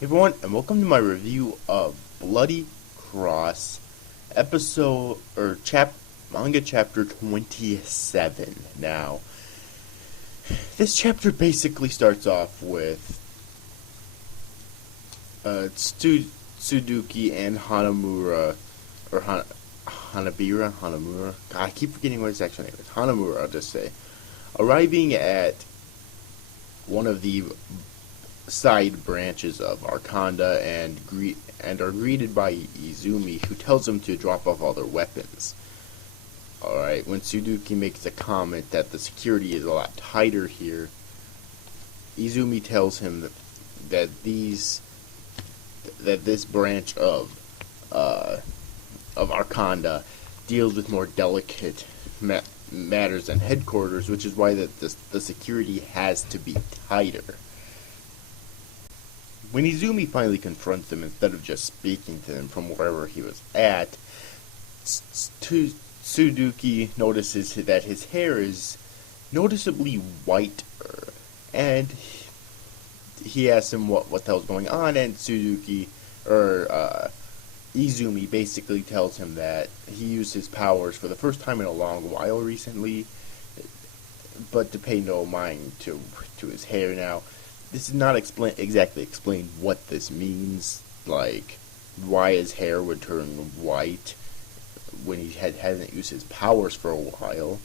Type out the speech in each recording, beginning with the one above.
Hey everyone, and welcome to my review of Bloody Cross, episode or manga chapter 27. Now, this chapter basically starts off with Tsuduki and Hanamura, or Hanamura. God, I keep forgetting what his actual name is. Hanamura, I'll just say, arriving at one of the side branches of Arconda and are greeted by Izumi, who tells them to drop off all their weapons. Alright, when Tsuduki makes a comment that the security is a lot tighter here, Izumi tells him that this branch of Arconda deals with more delicate matters than headquarters, which is why the security has to be tighter. When Izumi finally confronts him, instead of just speaking to him from wherever he was at, Tsuduki notices that his hair is noticeably whiter, and he asks him what the hell's going on, and Izumi basically tells him that he used his powers for the first time in a long while recently, but to pay no mind to his hair now. This is not exactly explain what this means, like why his hair would turn white when he hasn't used his powers for a while,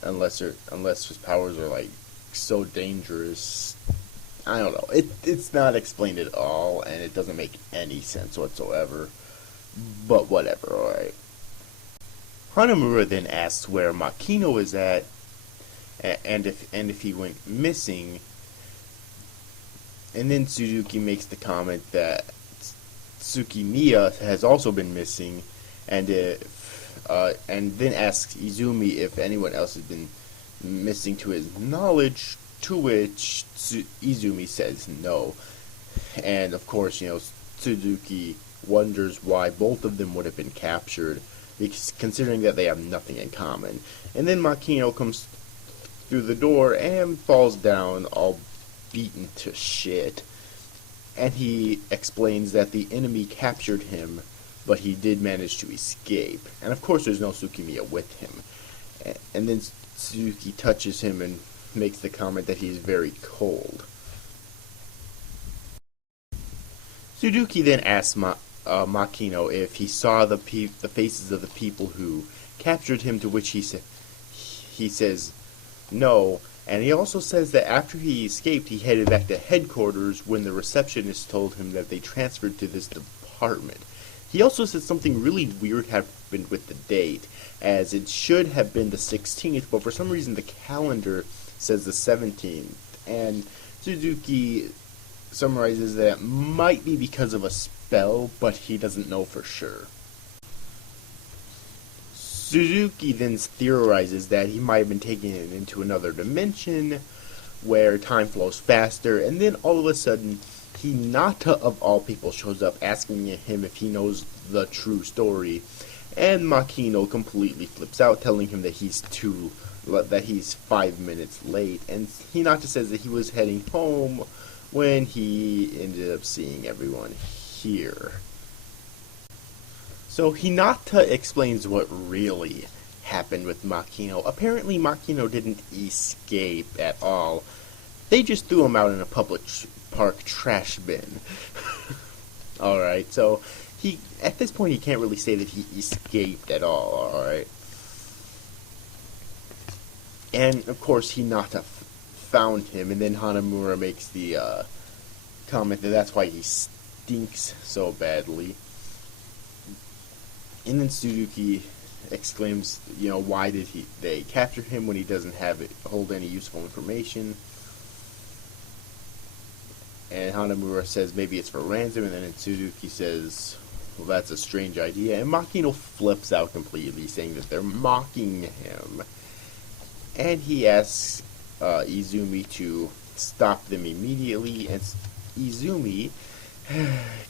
unless his powers are like so dangerous. I don't know. It's not explained at all, and it doesn't make any sense whatsoever. But whatever, alright. Hanamura then asks where Makino is at, and if he went missing. And then Tsuduki makes the comment that Tsukimiya has also been missing, and then asks Izumi if anyone else has been missing to his knowledge, to which Izumi says no. And of course, Tsuduki wonders why both of them would have been captured, because considering that they have nothing in common. And then Makino comes through the door and falls down all beaten to shit, and he explains that the enemy captured him, but he did manage to escape, and of course there's no Tsukimiya with him. And then Tsuduki touches him and makes the comment that he's very cold. Tsuduki then asks Makino if he saw the faces of the people who captured him, to which he says no. And he also says that after he escaped, he headed back to headquarters when the receptionist told him that they transferred to this department. He also said something really weird happened with the date, as it should have been the 16th, but for some reason the calendar says the 17th. And Tsuduki summarizes that it might be because of a spell, but he doesn't know for sure. Tsuduki then theorizes that he might have been taken into another dimension where time flows faster, and then all of a sudden, Hinata of all people shows up asking him if he knows the true story, and Makino completely flips out, telling him that he's 5 minutes late, and Hinata says that he was heading home when he ended up seeing everyone here. So Hinata explains what really happened with Makino. Apparently Makino didn't escape at all. They just threw him out in a public park trash bin. Alright, so at this point he can't really say that he escaped at all, alright? And of course Hinata found him, and then Hanamura makes the comment that that's why he stinks so badly. And then Tsuduki exclaims, why did they capture him when he doesn't hold any useful information? And Hanamura says maybe it's for ransom, and then Tsuduki says, well, that's a strange idea. And Makino flips out completely, saying that they're mocking him. And he asks Izumi to stop them immediately, and Izumi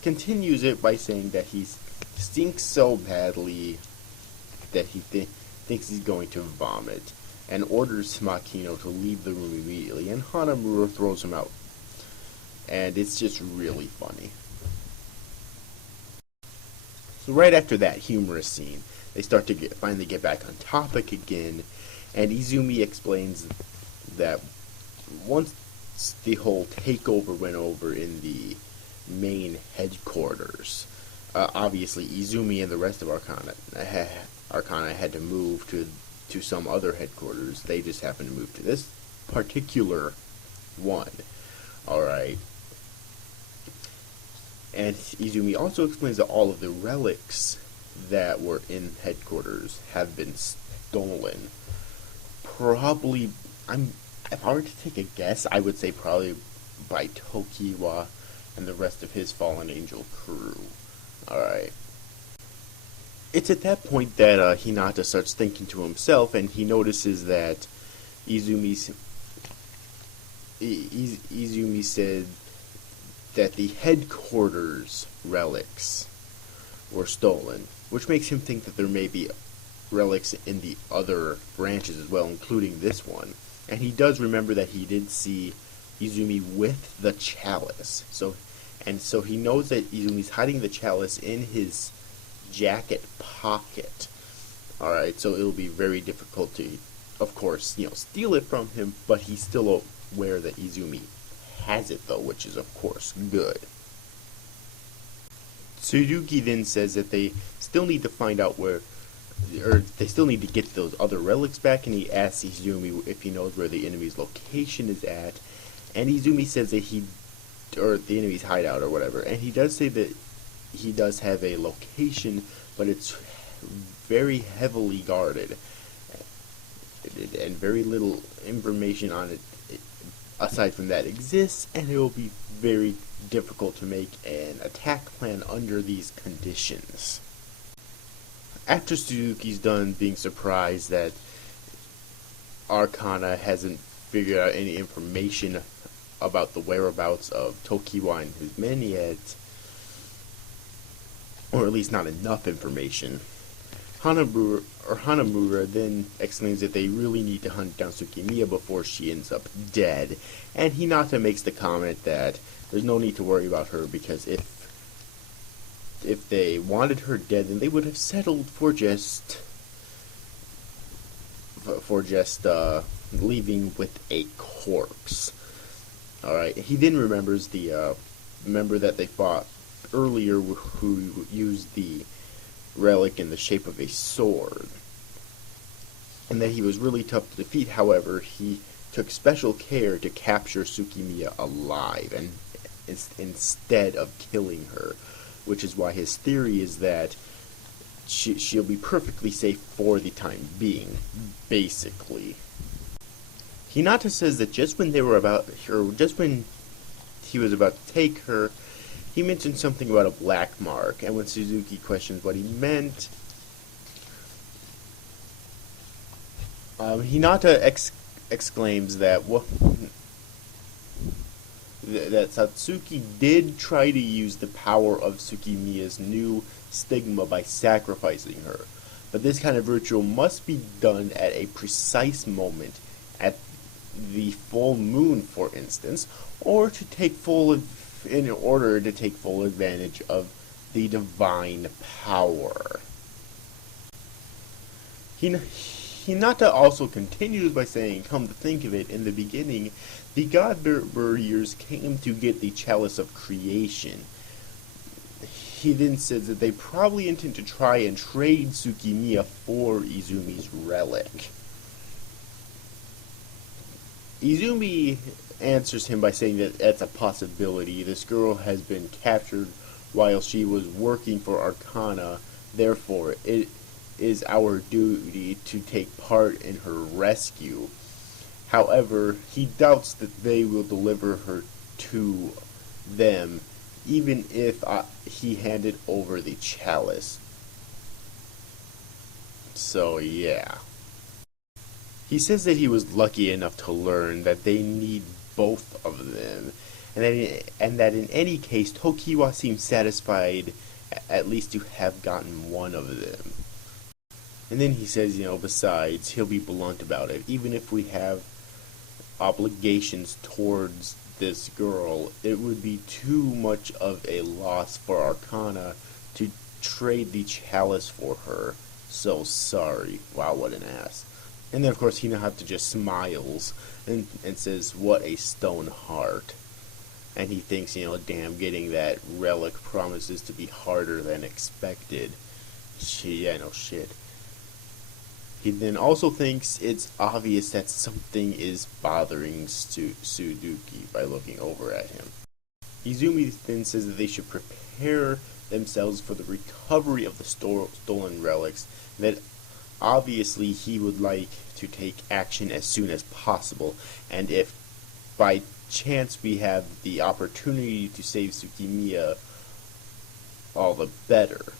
continues it by saying that he stinks so badly that he thinks he's going to vomit, and orders Makino to leave the room immediately, and Hanamura throws him out. and it's just really funny. So right after that humorous scene, they start to finally get back on topic again, and Izumi explains that once the whole takeover went over in the main headquarters, obviously Izumi and the rest of Arcana had to move to some other headquarters. They just happened to move to this particular one. Alright. And Izumi also explains that all of the relics that were in headquarters have been stolen. Probably, if I were to take a guess, I would say probably by Tokiwa and the rest of his Fallen Angel crew. Alright. It's at that point that Hinata starts thinking to himself, and he notices that Izumi said that the headquarters relics were stolen, which makes him think that there may be relics in the other branches as well, including this one. And he does remember that he did see Izumi with the chalice. So he knows that Izumi's hiding the chalice in his jacket pocket. Alright, so it'll be very difficult to, of course, steal it from him, but he's still aware that Izumi has it, though, which is, of course, good. Tsurugi then says that they still need to find out they still need to get those other relics back, and he asks Izumi if he knows where the enemy's location is at, and Izumi says that or the enemy's hideout or whatever, and he does say that he does have a location, but it's very heavily guarded, and very little information on it aside from that exists, and it will be very difficult to make an attack plan under these conditions. After Suzuki's done being surprised that Arcana hasn't figured out any information about the whereabouts of Tokiwa and his men yet, or at least not enough information, Hanamura then exclaims that they really need to hunt down Tsukimiya before she ends up dead, and Hinata makes the comment that there's no need to worry about her, because if they wanted her dead, then they would have settled for just leaving with a corpse. Alright, he then remembers the member that they fought earlier who used the relic in the shape of a sword, and that he was really tough to defeat. However, he took special care to capture Tsukimiya alive and instead of killing her, which is why his theory is that she'll be perfectly safe for the time being, basically. Hinata says that just when he was about to take her, he mentioned something about a black mark, and when Suzuki questions what he meant, Hinata exclaims that that Satsuki did try to use the power of Tsukimiya's new stigma by sacrificing her, but this kind of ritual must be done at a precise moment, at the full moon, for instance, or in order to take full advantage of the divine power. Hinata also continues by saying, come to think of it, in the beginning, the God Warriors came to get the Chalice of Creation. He then says that they probably intend to try and trade Tsukimiya for Izumi's relic. Izumi answers him by saying that that's a possibility. This girl has been captured while she was working for Arcana, therefore it is our duty to take part in her rescue. However, he doubts that they will deliver her to them, even if he handed over the chalice. So yeah. He says that he was lucky enough to learn that they need both of them, and that in any case, Tokiwa seems satisfied at least to have gotten one of them. And then he says, besides, he'll be blunt about it. Even if we have obligations towards this girl, it would be too much of a loss for Arcana to trade the chalice for her. So sorry. Wow, what an ass. And then, of course, Hinata just smiles and says, what a stone heart. And he thinks, damn, getting that relic promises to be harder than expected. Yeah, no shit. He then also thinks it's obvious that something is bothering Suzuki by looking over at him. Izumi then says that they should prepare themselves for the recovery of the stolen relics, that obviously he would like to take action as soon as possible, and if by chance we have the opportunity to save Tsukimiya, all the better.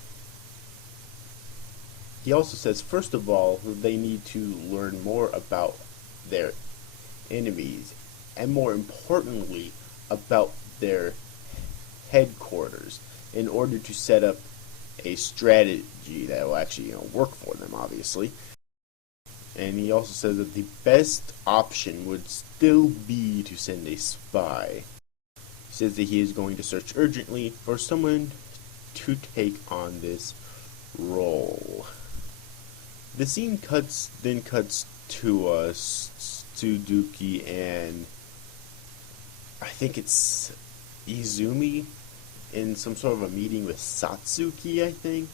He also says, first of all, they need to learn more about their enemies, and more importantly, about their headquarters, in order to set up a strategy that will actually, work for them, obviously. And he also says that the best option would still be to send a spy. He says that he is going to search urgently for someone to take on this role. The scene then cuts to Suzuki and I think it's Izumi in some sort of a meeting with Satsuki, I think.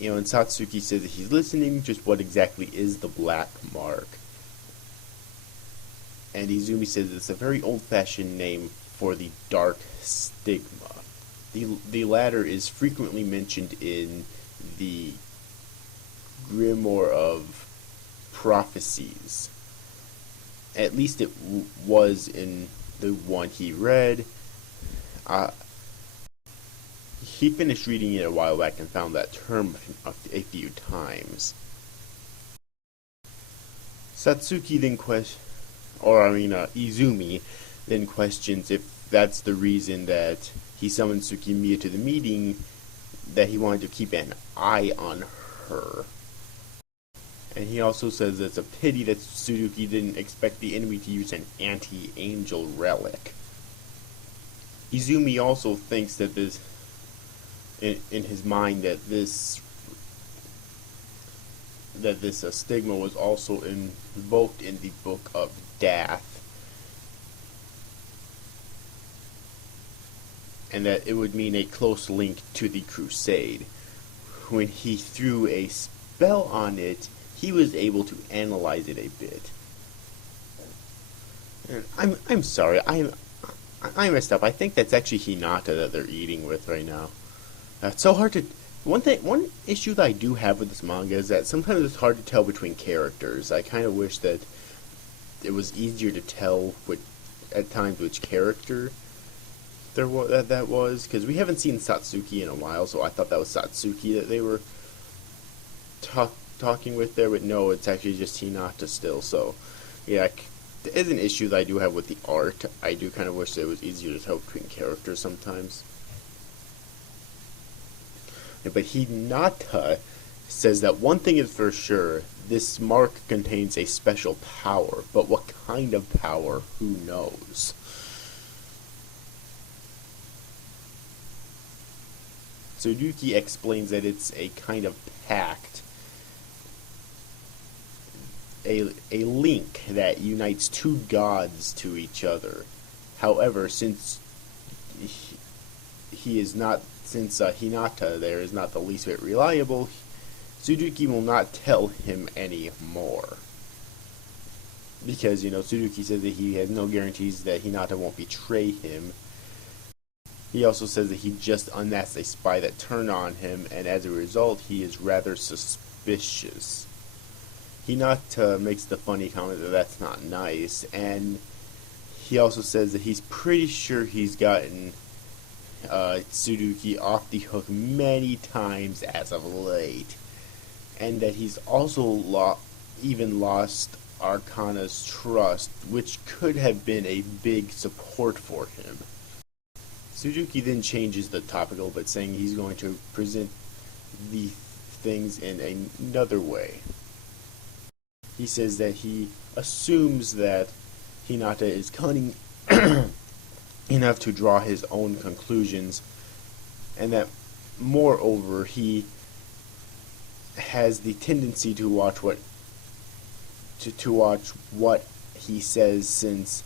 And Satsuki says that he's listening, just what exactly is the black mark? And Izumi says it's a very old-fashioned name for the dark stigma. The latter is frequently mentioned in the Grimoire of Prophecies. At least it was in the one he read. He finished reading it a while back and found that term a few times. Izumi then questions if that's the reason that he summoned Tsukimiya to the meeting, that he wanted to keep an eye on her. And he also says it's a pity that Suzuki didn't expect the enemy to use an anti-angel relic. Izumi also thinks that this, in his mind, that this stigma was also invoked in the Book of Death, and that it would mean a close link to the Crusade. When he threw a spell on it, he was able to analyze it a bit. And I'm sorry, I messed up. I think that's actually Hinata that they're eating with right now. It's so hard to. One issue that I do have with this manga is that sometimes it's hard to tell between characters. I kind of wish that it was easier to tell at times which character that was, because we haven't seen Satsuki in a while, so I thought that was Satsuki that they were talking with there, but no, it's actually just Hinata still. So yeah, there is an issue that I do have with the art. I do kind of wish that it was easier to tell between characters sometimes. But Hinata says that one thing is for sure, this mark contains a special power, but what kind of power, who knows? Suzuki explains that it's a kind of pact, a link that unites two gods to each other. However, since Hinata there is not the least bit reliable, Suzuki will not tell him any more. Because, Suzuki says that he has no guarantees that Hinata won't betray him. He also says that he just unmasked a spy that turned on him, and as a result, he is rather suspicious. Hinata makes the funny comment that that's not nice, and he also says that he's pretty sure he's gotten Suzuki off the hook many times as of late, and that he's also even lost Arcana's trust, which could have been a big support for him. Suzuki then changes the topic a little bit, saying he's going to present the things in another way. He says that he assumes that Hinata is cunning enough to draw his own conclusions, and that moreover he has the tendency to watch what he says, since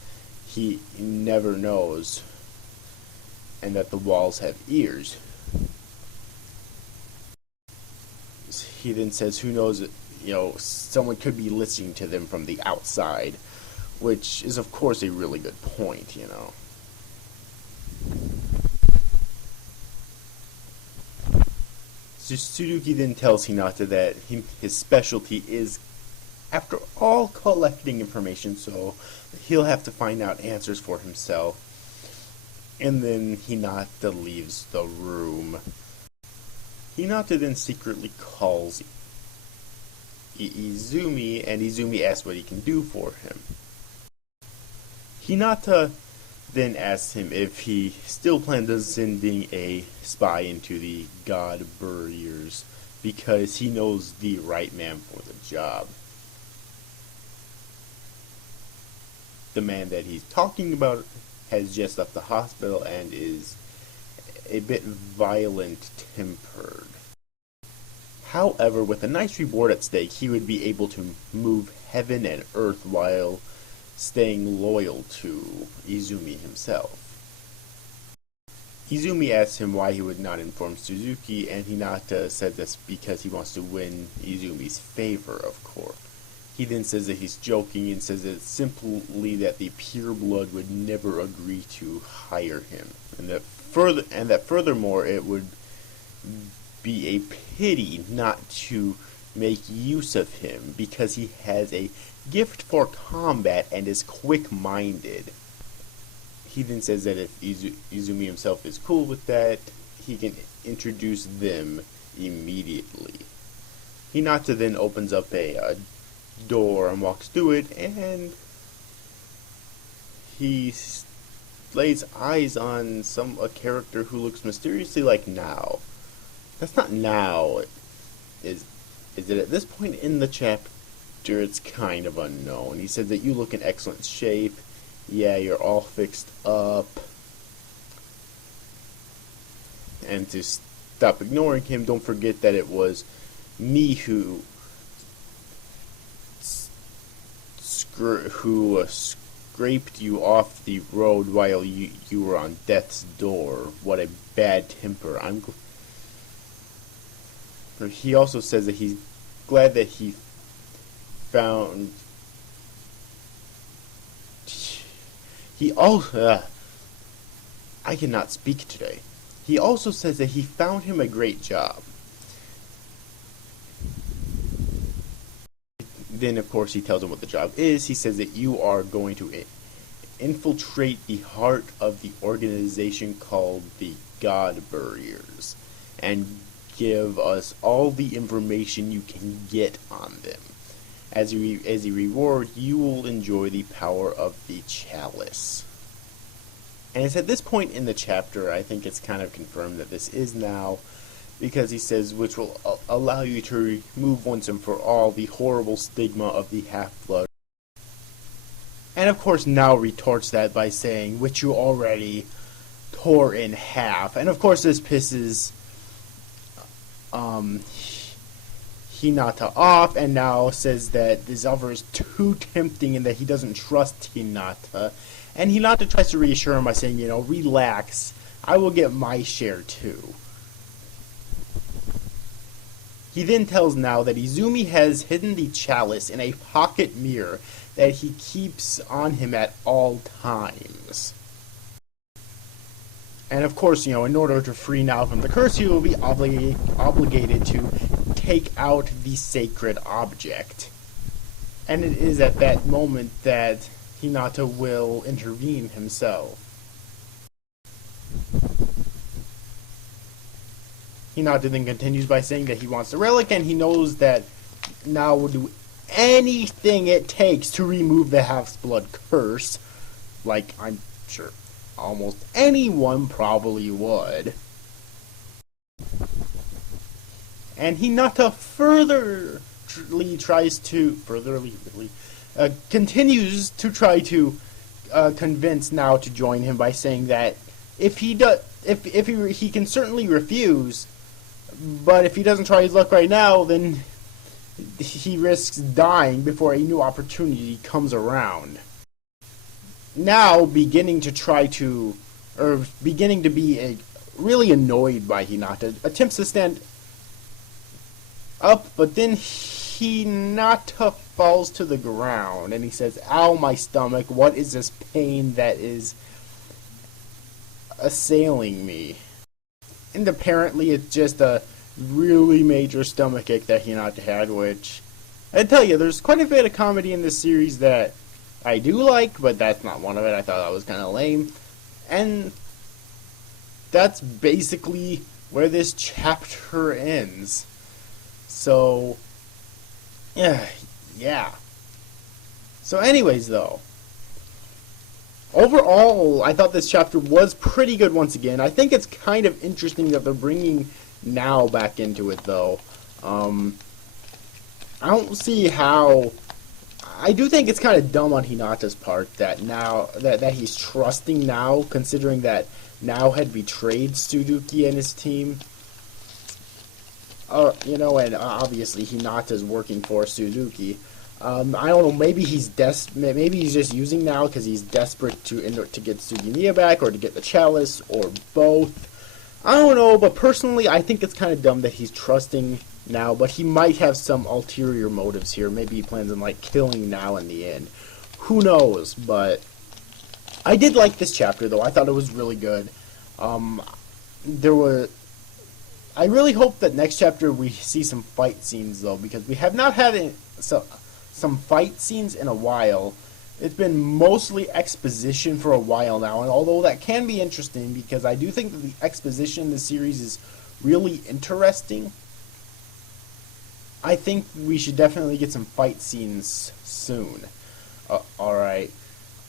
he never knows, and that the walls have ears. He then says, who knows, someone could be listening to them from the outside, which is of course a really good point. Tsurugi then tells Hinata that his specialty is, after all, collecting information, so he'll have to find out answers for himself. And then Hinata leaves the room. Hinata then secretly calls Izumi, and Izumi asks what he can do for him. Hinata then asks him if he still plans on sending a spy into the God Buriers, because he knows the right man for the job. The man that he's talking about has just left the hospital and is a bit violent-tempered. However, with a nice reward at stake, he would be able to move heaven and earth while staying loyal to Izumi himself. Izumi asks him why he would not inform Suzuki, and Hinata said that's because he wants to win Izumi's favor, of course. He then says that he's joking and says that it's simply that the pureblood would never agree to hire him, and that furthermore it would be a pity not to make use of him because he has a gift for combat and is quick-minded. He then says that if Izumi himself is cool with that, he can introduce them immediately. Hinata then opens up a door and walks through it, and he lays eyes on a character who looks mysteriously like Now. That's not Now. Is it at this point in the chapter? It's kind of unknown. He said that you look in excellent shape. Yeah, you're all fixed up. And to stop ignoring him, don't forget that it was me who scraped you off the road while you were on death's door. What a bad temper. He also says that he's glad that he found. I cannot speak today. He also says that he found him a great job. Then, of course, he tells him what the job is. He says that you are going to infiltrate the heart of the organization called the God Buriers and give us all the information you can get on them. As a reward, you will enjoy the power of the chalice. And it's at this point in the chapter, I think it's kind of confirmed that this is Now, because he says, which will allow you to remove once and for all the horrible stigma of the half-blood. And of course Now retorts that by saying, which you already tore in half. And of course this pisses Hinata off, and Now says that this offer is too tempting and that he doesn't trust Hinata. And Hinata tries to reassure him by saying, relax, I will get my share too. He then tells Now that Izumi has hidden the chalice in a pocket mirror that he keeps on him at all times. And of course, in order to free Now from the curse, he will be obligated to take out the sacred object. And it is at that moment that Hinata will intervene himself. Hinata then continues by saying that he wants the relic, and he knows that Now will do anything it takes to remove the Half-Blood curse, like I'm sure almost anyone probably would. And Hinata continues to try to convinced now to join him by saying that if he does, if he can certainly refuse, but if he doesn't try his luck right now, then he risks dying before a new opportunity comes around. Now beginning to be really annoyed by Hinata, attempts to stand up, but then Hinata falls to the ground, and he says, "Ow, my stomach, what is this pain that is assailing me?" And apparently it's just a really major stomachache that Hinata had, which, I tell you, there's quite a bit of comedy in this series that I do like, but that's not one of it. I thought that was kind of lame. And that's basically where this chapter ends. So, yeah. So anyways, though, overall, I thought this chapter was pretty good once again. I think it's kind of interesting that they're bringing Now back into it, though. I don't see how... I do think it's kind of dumb on Hinata's part that now that he's trusting Now, considering that Now had betrayed Tsurugi and his team. And obviously Hinata's working for Tsurugi. I don't know. Maybe he's just using Now because he's desperate to get Tsugimiya back, or to get the chalice, or both. I don't know, but personally, I think it's kind of dumb that he's trusting Now, but he might have some ulterior motives here. Maybe he plans on, like, killing Now in the end. Who knows, but I did like this chapter, though. I thought it was really good. I really hope that next chapter we see some fight scenes, though, because we have not had some fight scenes in a while. It's been mostly exposition for a while now, and although that can be interesting, because I do think that the exposition in the series is really interesting, I think we should definitely get some fight scenes soon. Alright.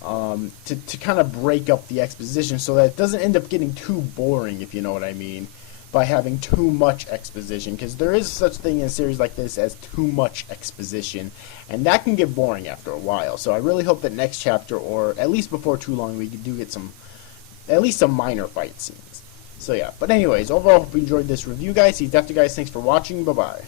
To kind of break up the exposition so that it doesn't end up getting too boring, if you know what I mean, by having too much exposition, because there is such thing in a series like this as too much exposition, and that can get boring after a while. So I really hope that next chapter, or at least before too long, we do get at least some minor fight scenes. So yeah, but anyways, overall, hope you enjoyed this review, guys. He's After Guys, thanks for watching, bye-bye.